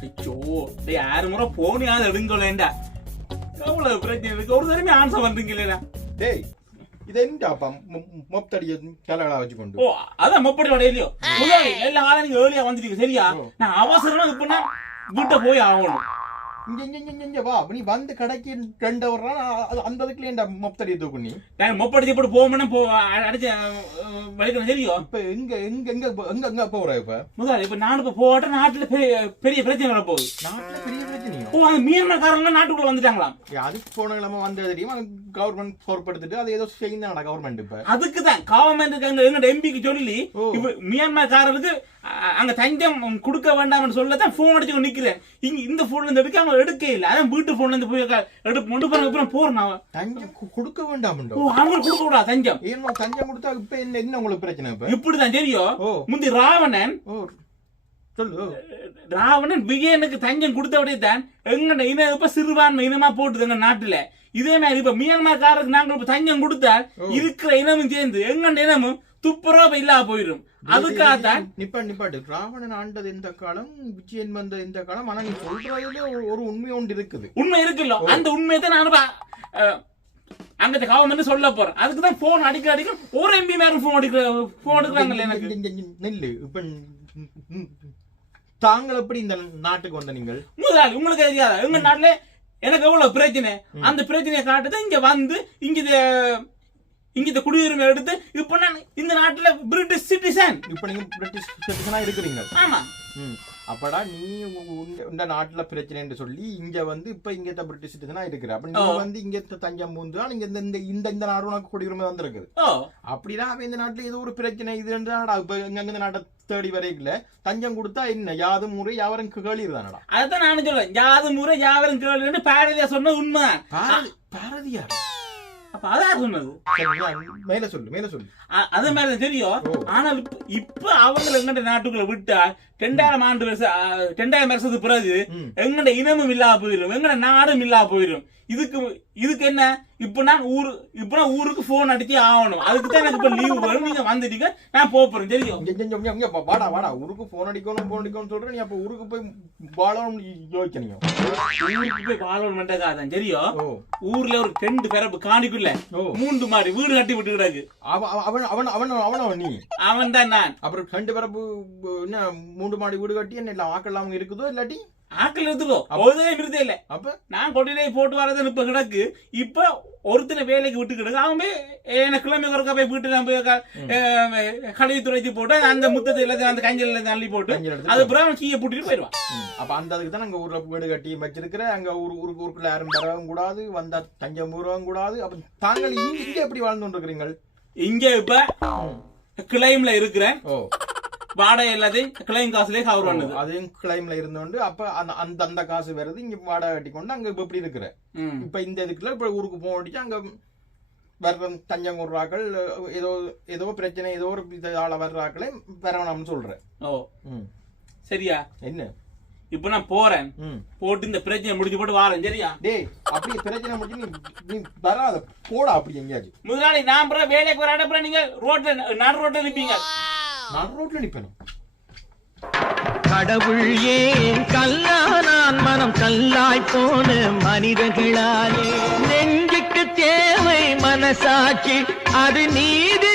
ஐயோ டேய் ஆறு முறை போனியாவது எடுங்களேண்டா எவ்வளவு பிரச்சனை இருக்கு ஒரு தடவை ஆன்சர் பண்றீங்களா டேய் இது என்னப்பா மொத்தடிய கலகளா வச்சுக்கொண்டு ஓ அதான் முப்படி வடையிலையோ எல்லா ஆளும் நீங்க ஏர்லியா வந்துட்டீங்க சரியா நான் அவசரமா இப்ப வீட்டை போய் ஆகணும் இங்க இங்க இங்க, இங்க இங்க வா. நீ வந்து கடைக்கு ரெண்டு வர்றான் அந்த ஏன்டா மொத்தடிய தூக்கு நீ நான் முப்படி போட்டு போகணும்னா போ அ- அடிச்சு வலிக்கணும் தெரியும் இப்ப எங்க எங்க எங்க எங்க எங்க போற இப்ப? முதலாளி இப்ப நான் இப்ப போட்ட நாட்டுல பெரிய பெரிய பிரச்சனை வர போகுது. நாட்டுல பெரிய பிரச்சனையும் ஓ அந்த மீனக்காரங்க நாட்டுக்குள்ள வந்துட்டாங்களாம். அதுக்கு போன கிழமை வந்தது தெரியுமா? கவர்மெண்ட் பொறுப்படுத்திட்டு அது ஏதோ செய்யுதானடா கவர்மெண்ட் இப்ப. அதுக்கு தான் எங்க எம்பிக்கு சொல்லி மியான்மர்காரருக்கு அ- அங்க தஞ்சம் கொடுக்க வேண்டாம்னு சொல்லத்தான் போன் அடிச்சு நிக்கிறேன். இங்க இந்த போன்ல இருந்து எடுக்க அவங்க எடுக்க இல்ல. அதான் வீட்டு போன்ல இருந்து போய் எடுப்பு கொண்டு போறாங்க அப்புறம் போறேன் நான். தஞ்சம் கொடுக்க வேண்டாம்டோ ஓ அவங்களுக்கு கொடுக்க கூடாது தஞ்சம்? ஏன்னா தஞ்சம் கொடுத்தா இப்ப என்ன என்ன உங்களுக்கு பிரச்சனை இப்ப? இப்படிதான் தெரியும். முந்தி ராவணன் சொல்லு ராவணன் விஜயனுக்கு தஞ்சம் கொடுத்தபடியே தான் எங்கட இன இப்ப சிறுபான்மை இனமா போட்டுது எங்க நாட்டுல. இதே மாதிரி இப்ப மியான்மர்காரருக்கு நாங்க இப்ப தஞ்சம் கொடுத்தா. இருக்கிற இனமும் சேர்ந்து எங்கண்ட இனமும் துப்புரவா இல்லாம போயிடும் அதுக்காகத்தான் நிப்பாட்டு நிப்பாட்டு. ராவணன் ஆண்டது எந்த காலம் விஜயன் வந்த எந்த காலம் ஆனா நீ சொல்றதுல ஒரு- உண்மை ஒன்று இருக்குது. உண்மை இருக்குல்ல. அந்த உண்மையை தான் நான் அங்கத்த கவர்மெண்ட் சொல்ல போறேன். அதுக்கு தான் போன் அடிக்க அடிக்க ஒரு எம்பி மேலும் போன் அடிக்கிற போன் எடுக்கிறாங்கல்ல எனக்கு. நெல்லு இப்ப தாங்கள் எப்படி இந்த நாட்டுக்கு வந்த நீங்கள்? முதலாளி உங்களுக்கு தெரியாதா? எங்க நாட்டுல எனக்கு எவ்வளவு பிரச்சனை? அந்த பிரச்சனையை காட்டுதான் இங்க வந்து இங்க இங்க இந்த குடியுரிமை எடுத்து இப்ப நான் இந்த நாட்டுல பிரிட்டிஷ் சிட்டிசன் இப்ப நீங்க பிரிட்டிஷ் சிட்டிசனா இருக்கிறீங்க. ஆமா. அப்படா நீ இந்த நாட்டுல பிரச்சனைன்னு சொல்லி இங்க வந்து இப்ப இங்க பிரிட்டிஷ் சிட்டிசனா இருக்கிற. அப்ப நீ. வந்து இங்க தஞ்சம் பூந்து நீங்க இந்த இந்த இந்த நாடு உனக்கு குடியுரிமை வந்திருக்குது. ஓ. அப்படிதான் அவன் இந்த நாட்டுல ஏதோ ஒரு பிரச்சனை இதுன்றா இப்ப இங்க இந்த நாட்டை தேடி வரைக்கல தஞ்சம் கொடுத்தா என்ன? யாது முறை யாவரும் கேளிருதானடா அதான் நானும் சொல்றேன். யாது முறை யாவரும் கேளுன்னு பாரதியா சொன்னது உண்மைதான் பாரதி பாரதியார்? அப்ப அதான் சொன்னது? மேல சொல்லு மேல சொல்லு. அது மாதிரி தெரியும். ஆனால் இப்ப இப்ப அவங்க எங்கட நாட்டுக்குள்ள விட்டா ரெண்டாயிரம் ஆண்டு வருஷம் ரெண்டாயிரம் வருஷத்துக்கு பிறகு. எங்கட இனமும் இல்லா போயிடும் எங்கட நாடும் இல்லா போயிடும் இதுக்கு இதுக்கு என்ன? இப்ப நான் ஊரு இப்ப நான் ஊருக்கு போன் அடிச்சு ஆகணும். அதுக்கு தான் எனக்கு இப்ப லீவு வரும். நீங்க வந்துட்டீங்க நான் போறேன் தெரியும் வாடா வாடா. ஊருக்கு போன் அடிக்கணும் போன் அடிக்கணும் சொல்ற நீ அப்ப ஊருக்கு போய் வாழணும் யோசிக்கணும் ஊருக்கு போய் வாழணும் தான் தெரியும் ஊர்ல ஒரு ரெண்டு பிறப்பு காணிக்குள்ள மூன்று மாடி வீடு கட்டி விட்டு கிடக்கு அவ- அவ- அவன் அவன் அவன் அவன் நீ? அவன் தான் நான். அப்புறம் ரெண்டு பிறப்பு என்ன மூன்று மாடி வீடு கட்டி என்ன இல்லை ஆக்கள் அவங்க இருக்குதோ இல்லாட்டி? ஆக்கள் எடுத்துக்கோ ஒரே நிறுத்தம் இல்லை. அப்ப? நான் கொட்டிலே போட்டு வரது இப்ப கிடக்கு. இப்ப ஒருத்தனை வேலைக்கு விட்டு கிடக்கு. அவன் போய் எனக்கு கிழமை குறைக்க போய் வீட்டுல நான் போய் கழுவி துடைச்சி போட்டு அந்த முத்தத்தை எல்லாத்தையும் அந்த கஞ்சல் தள்ளி போட்டு அது அப்புறம் அவன் கீயை பூட்டிட்டு போயிடுவான். அப்ப அந்த அதுக்கு தான் நாங்க ஊர்ல வீடு கட்டி வச்சிருக்கிற அங்க ஊர் ஊருக்கு ஊருக்குள்ள யாரும் வரவும் கூடாது வந்தா தஞ்சம் ஊரவும் கூடாது. அப்ப தாங்கள் இங்க எப்படி வாழ்ந்து கொண்டிருக்கிறீங்கள் இங்க இப்ப கிளைம்ல இருக்கிறேன். வாடகை எல்லாத்தையும் கிளைம் காசுலயே கவர் பண்ணுது. அதையும் கிளைம்ல இருந்தோண்டு அப்ப அந்த அந்த அந்த காசு வருது இங்க வாடகை கட்டி கொண்டு அங்க இப்ப இப்படி இருக்கிற? ம். இப்ப இந்த இதுக்குள்ள இப்ப ஊருக்கு போக வேண்டிச்சு அங்க வர்ற தஞ்சங்கூர்ராக்கள் ஏதோ ஏதோ பிரச்சனை ஏதோ ஒரு ஆள வர்றாக்களே வரணும்னு சொல்றேன் ஓ. ம். சரியா? என்ன? இப்ப நான் போறேன். ம். போட்டு இந்த பிரச்சனை முடிச்சு போட்டு வாரேன் சரியா? டேய் அப்படி பிரச்சனை முடிஞ்சு நீ வராத. போடா அப்படி எங்கேயாச்சும். முதலாளி நான் வேலைக்கு வர அப்புறம் நீங்க ரோட்ல நடு ரோட்ல நிப்பீங்க. நான் ரோட்ல நிப்பேன்? கடவுள் ஏன் கல்லானான்? மனம் கல்லாய் போன மனிதர்களாலே. நெஞ்சுக்கு தேவை மனசாட்சி. அது நீதி